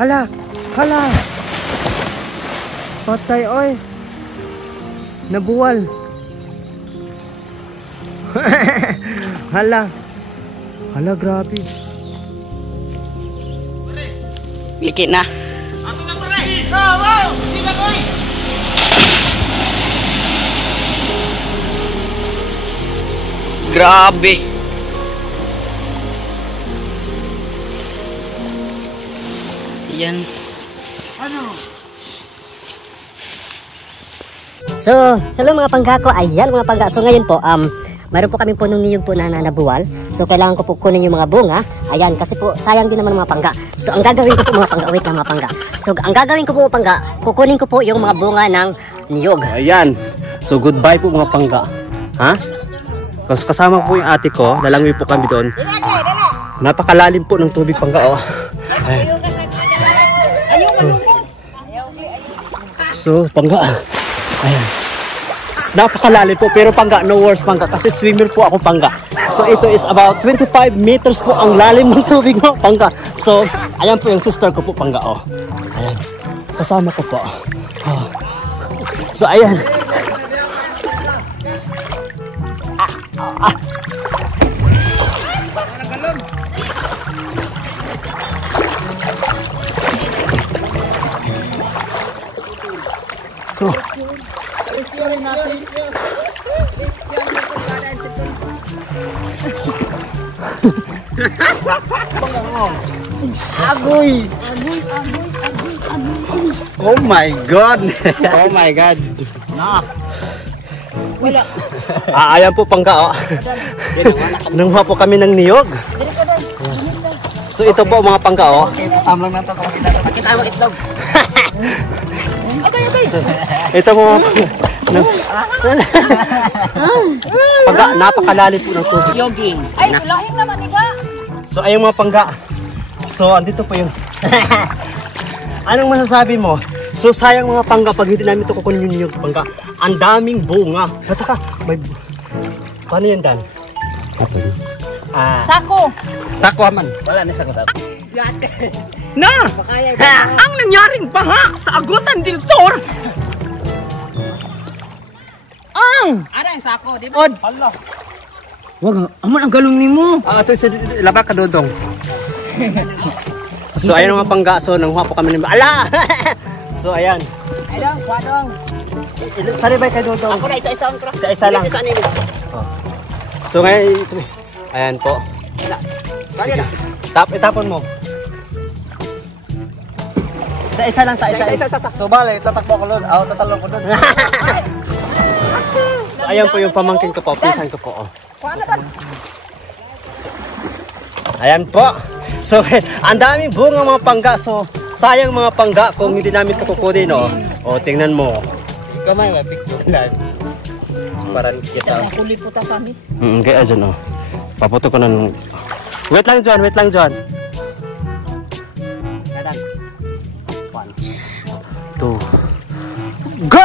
Hala! Hala! Patay, oy! Nabuwal! Hala! Hala, grabe! Liki na! Ako nga pare! Wow! Hindi na koy! Grabe! Yan. Ano? So, hello mga pangga ko. Ayan mga pangga. So ngayon po, mayroon po kami punong niyog po na nabuwal. So kailangan ko po kunin yung mga bunga. Ayan, kasi po sayang din naman mga pangga. So ang gagawin ko po mga pangga, wait lang mga pangga. So ang gagawin ko po mga pangga, kukunin ko po yung mga bunga ng niyog. Ayan. So goodbye po mga pangga. Ha? Kasi kasama po yung ate ko, lalangoy po kami doon. Napakalalim po ng tubig pangga, oh. Ayan. So pangga. Ayan. Napakalalim po pero pangga, no worries pangga kasi swimmer po ako pangga. So ito is about 25 meters po ang lalim ng tubig mo pangga. So ayan po yung sister ko po pangga, oh. Ayan. Kasama ko po. Oh. So ayan. So agoy. Oh my god. Oh my god. Nak. Wala. Ayan po pangga, oh. Nanguha po kami ng niyog. So ito po mga pangga, oh. Tamlang na ito. Makita mo itlog. Ito po pangga, napakalalim po ng tubig. Yoging. Ay, lahing naman niga. So ayun mga pangga. So andito po yung anong masasabi mo? So sayang mga pangga pag hindi namin ito kukunin yung niyog pangga. Ang daming bunga. At saka may paano yan Dan? Sako. Sako man. Wala na sako. Na! Ang nangyaring baha sa Agusan del Sur! Ada yung sako, di ba? Allah. Wag, aman ang galong nimo. Ito sa labak ka dodong. So ayan mga pangga. So nanguha po kami ng ala. So ayan. Ayun, kwadong. Sari ba kay dodong? Ako na isa-isa ang cross. Isa-isa lang. Isa nilo. So ngayon ito. Ayan po. Sige. Itapon mo. Isa lang sa isa. So bale, tatakbo ko doon. Ako tatalon ko doon. So ayan po yung pamangkin ko po. Pinsan ko po. Oh. Ayan po. So ang daming bunga mga pangga. So sayang mga pangga kung hindi namin ito kukunin. Oh. O tingnan mo. Kamay, may picture lang. Parang kita. Kulit po ta sa amin. Kaya dyan oh. Paputo ko na nung... Wait lang John. Gadan. 1, 2, go!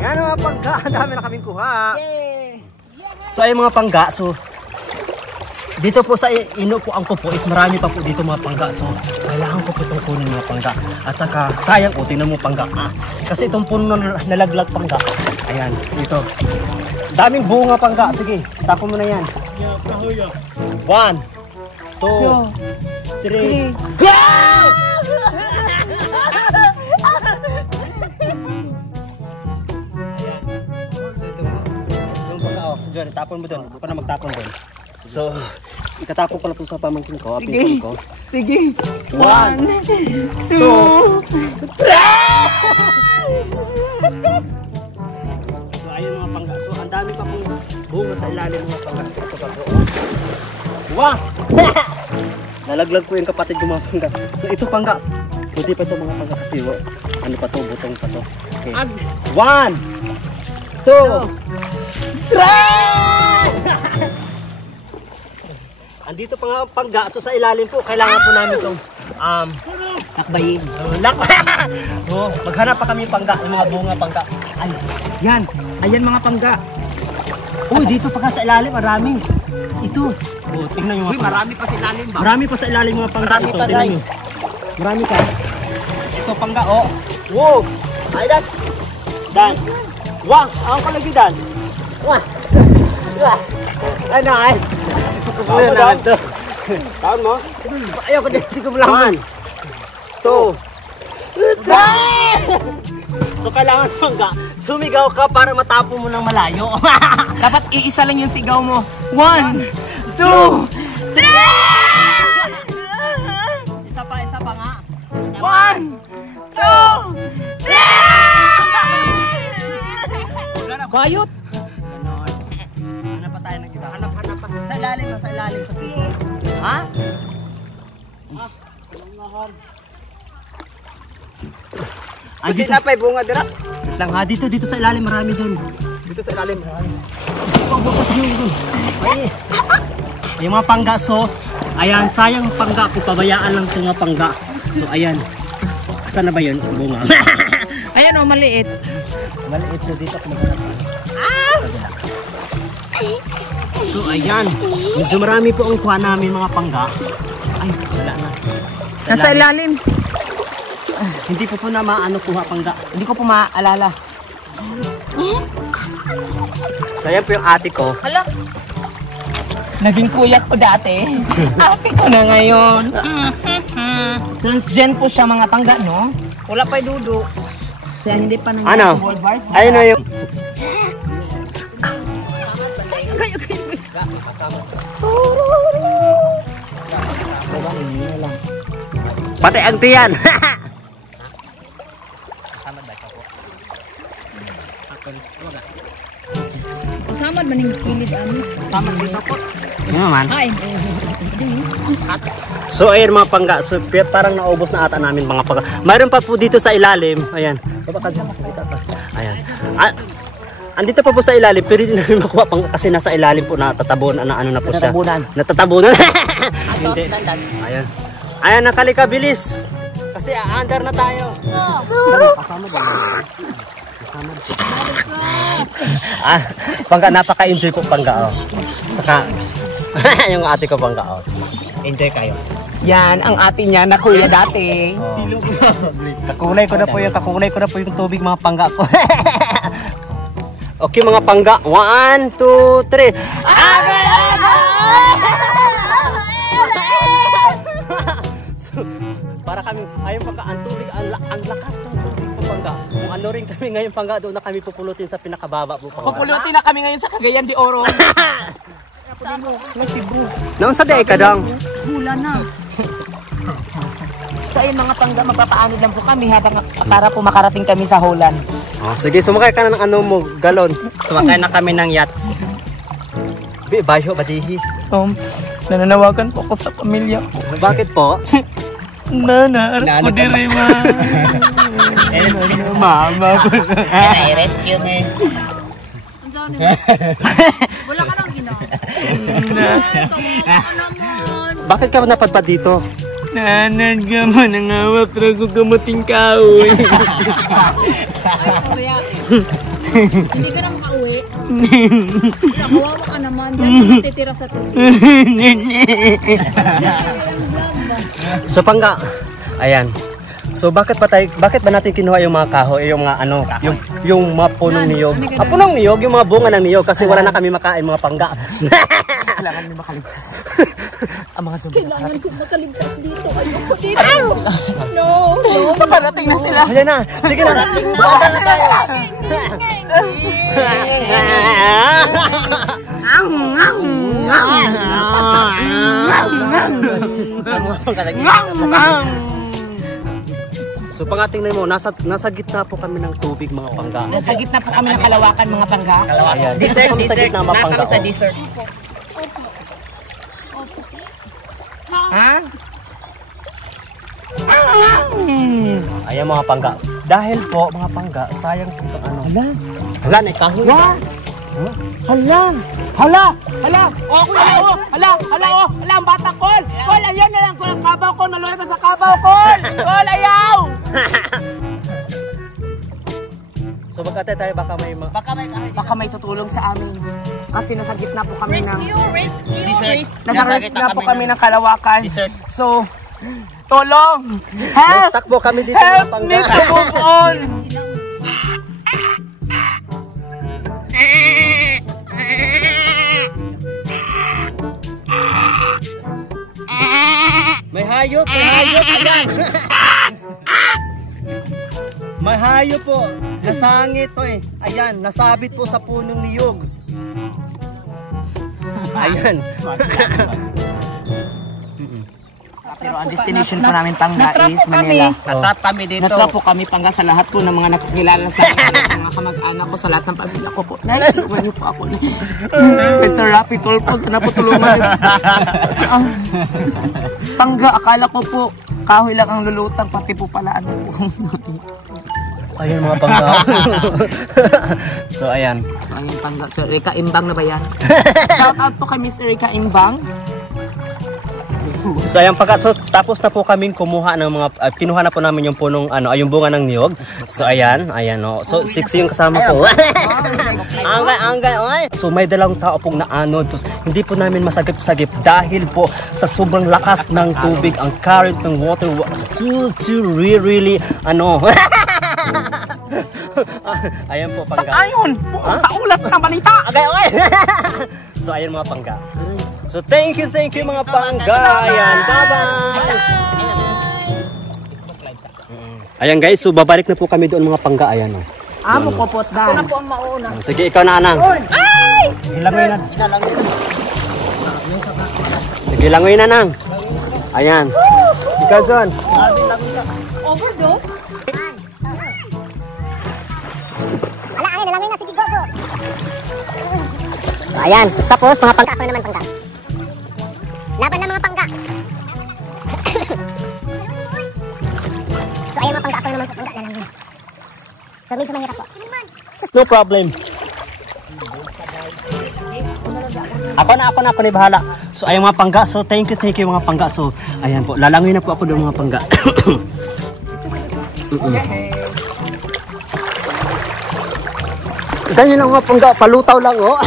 Ayan mga pangga. Ang dami na kaming kuha. So ay mga pangga. So dito po sa inupuan ko po is marami pa po dito mga pangga. So kailangan ko po itong kunin mga pangga. At saka sayang o tingnan mo pangga. Kasi itong puno na nalaglag pangga. Ayan dito. Daming bunga pangga. Sige, tapo mo na yan. 1, 2, 3, go! Yung pangga, oh, John, tapon mo doon. Huwag ka na magtapon doon. So, itatapon ko na po sa pamangkin ko. Sige. Sige. 1, 2, 3! So, ayun mga pangga. So, ang dami pa pong bunga sa ilalim mga pangga. Ito pa po. Wow! Nalaglag ko yung kapatid ko mga pangga. So, ito pangga. Pwede pa ito mga pangga kasi ano pa to, butong pa to. Okay. 1, 2, 3! Andito pa nga pangga. So sa ilalim po, kailangan po namin itong Takbayin. maghanap pa kami pangga, ng mga bunga pangga. Yan. Ayan mga pangga. Uy, dito pa ka sa ilalim, marami. ito. Oh, tingnan nyo mga pangga. Marami pa sa ilalim ba? Marami pa sa ilalim mga pangga. Marami ito. pa, Tingnan guys. nyo. Marami pa. Ito pangga, oh. Wow! Ay, Dan. Dan. Wah, ang kalagi Dan. Wah. Wah. Ay, na ay. Ano na ito? Taon mo? Ayaw ko din. Hindi ko malaman. 2. So kailangan pangga, sumigaw ka para matapo mo ng malayo. Dapat iisa lang yung sigaw mo. 1, 2, 3! Isa pa nga. 1, 2, 3! Bayot. Ganon. Hanap pa tayo ng iba. Hanap pa. Sa ilalim kasi. Ha? Kasi napay bunga dira. Lang ha, dito sa ilalim marami dyan. Dito sa ilalim. Ay. Yung mga pangga, so, ayan, sayang pangga kung pabayaan lang itong mga pangga. So, ayan. Saan na ba yun? Bunga. Ayan o, maliit. Maliit so dito kung maghanap sa So, ayan. Medyo marami po ang kuha namin mga pangga. Ay, wala na. Nasa ilalim. Hindi po na maano kuha pangga. Hindi ko po maalala. So, ayan po yung ate ko. Hala. Naging kuya ko dati. Ate ko na ngayon. Transgen po siya mga pangga, no? Wala pa'y dudo. Kaya hindi pa nang Ano? World War. Ayun na yung... Pati ang tiyan. Kasama man yung kilid ano. Tama dito po. Ano naman? Ay. So ayun mga pangga, so parang naubos na ata namin mga pangga. Mayroon pa po dito sa ilalim, ayan. Ayan. Andito pa po sa ilalim, pero hindi namin makuha pang kasi nasa ilalim po natatabunan na ano na po siya. Natatabunan. Hindi. Ayan. Ayan, nakalika bilis. Kasi aandar na tayo. Pangga, napaka-enjoy po pangga. Oh. Saka yung ate ko pangga. Oh. Enjoy kayo. Yan, ang ate niya na kuya dati. Kakulay ko na po yung tubig mga pangga ko. Okay mga pangga, 1, 2, 3. So, para kami, ayun pagka ang tubig, ang lakas ng tubig po pangga. Kung ano rin kami ngayon pangga, doon na kami pupulutin sa pinakababa po pangga. Pupulutin na kami ngayon sa Cagayan de Oro. Naon sa day ka dang? Hula na. So ayun mga pangga, magpapaano lang po kami habang para po makarating kami sa Holland. Oh, sige, sumakay ka na ng ano mo, galon. Sumakay na kami ng yachts. Bayo, badihi. Nananawagan po ko sa pamilya ko. Bakit po? Nana, ako dire ma. Mama ko. I-rescue me. Wala ka nang ina. Kawawa ka naman. Bakit ka napadpad dito? Nanad ka man ang awak rago kamating kaoy. Ay, Korea. Hindi ka na makauwi. Kawawa ka naman. Diyan ka titira sa tubig. So pangga, ayan. So bakit ba natin kinuha yung mga kahoy, yung mga ano, yung mga punong niyog? Punong niyog, yung mga bunga ng niyog kasi wala na kami makain mga pangga. Kailangan niyo makaligtas. Ang mga zombie. Kailangan ko makaligtas dito. Ayoko dito. No. Makarating na sila. Ayan na, sige na. Banda na tayo. So pangatingnan mo, nasa gitna po kami ng tubig mga pangga. Nasa gitna po kami ng kalawakan mga pangga. Ayan. Dessert, Kami sa dessert. gitna, mga Na pangga, kami sa oh. dessert. Ha? Ayan mga pangga. Dahil po mga pangga, sayang po itong ano. Hala, na ikahoy. Hala! Hala! Hala! Oh, kuya! Oh! Hala! Hala! Oh! Hala! Ang bata Kol! Kol! Ayaw na lang! Kol! Ang kabaw Kol! Maluhay ka sa kabaw Kol! Kol! Ayaw! So Mag-atay tayo, baka may Baka may tutulong sa amin. Kasi nasa gitna po kami ng... Rescue. Nasa gitna po kami ng kalawakan. So, tulong! Help! stuck po kami dito mga Help pangga. me to move on! May hayop, ayan. May hayop po. Nasangit to eh. Ayan, nasabit po sa punong niyog. Ayan. Pero ang destination po namin pangga is Manila. Natrap kami dito. Natrap po kami pangga sa lahat po ng mga nakakilala sa akin, mga kamag-anak ko, sa lahat ng pamilya ko po. Tulungan niyo po ako. Kay Sir Rapi Tulpo, sana po tulungan niyo. Pangga, akala ko po, kahoy lang ang lulutang, pati po pala ano po. Ayan mga pangga. So ayan. So ayan pangga, Sir Rika Imbang na ba yan? Shout out po kay Miss Rika Imbang. So ayan pagka, so tapos na po kaming kumuha ng mga kinuha na po namin yung punong yung bunga ng niyog. So ayan oh. So 6 yung kasama ko. Angay. Oy. So may dalawang tao pong naanod. Hindi po namin masagip-sagip dahil po sa sobrang lakas ng tubig, ang current ng water was too really ayan po pangga. Ayun, sa ulat na balita. Okay. So ayan mga pangga. So thank you mga pangga. Ayan, bye-bye. Ayan guys, so babalik na po kami doon mga pangga. Ayan oh. Amo ko po Ako na po ang mauna. Sige, ikaw na Anang. Ay! Sige, langoy na Nang. Ayan. Ikaw John. Overdose? So, ayan. Tapos, mga pangga. Ako na naman pangga. Laban na mga pangga. So, ayan mga pangga. Ako na naman pangga. Lalang. So, medyo mahirap po. No problem. Ako na bahala. So, ayan mga pangga. So, thank you mga pangga. So, ayan po. Lalangoy na po ako doon mga pangga. Ganyan lang mga pangga. Palutaw lang oh.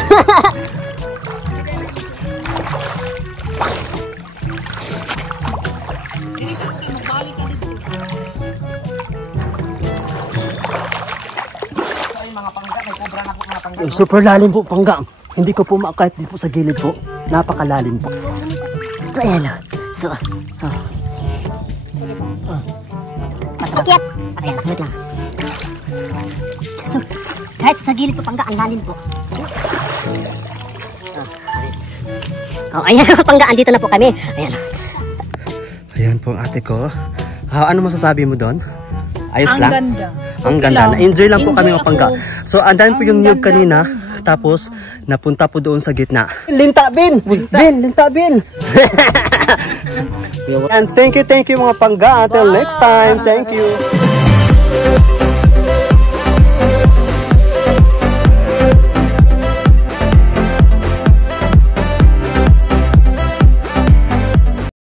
Super lalim po pangga. Hindi ko po kahit di po sa gilid po. Napakalalim po. So, ayan. So, Akyat. Wait lang. So, kahit sa gilid po pangga, ang lalim po. Ayan mga pangga, andito na po kami. Ayan. Ayan po ang ate ko. Ano masasabi mo doon? Ayos Ang lang? ganda. Ang Okay ganda. lang. Na-enjoy lang po kami Enjoy mga pangga. ako. So, andan po yung niyog kanina. Tapos, napunta po doon sa gitna. Linta bin! Linta bin! And thank you mga pangga. Until next time. Thank you.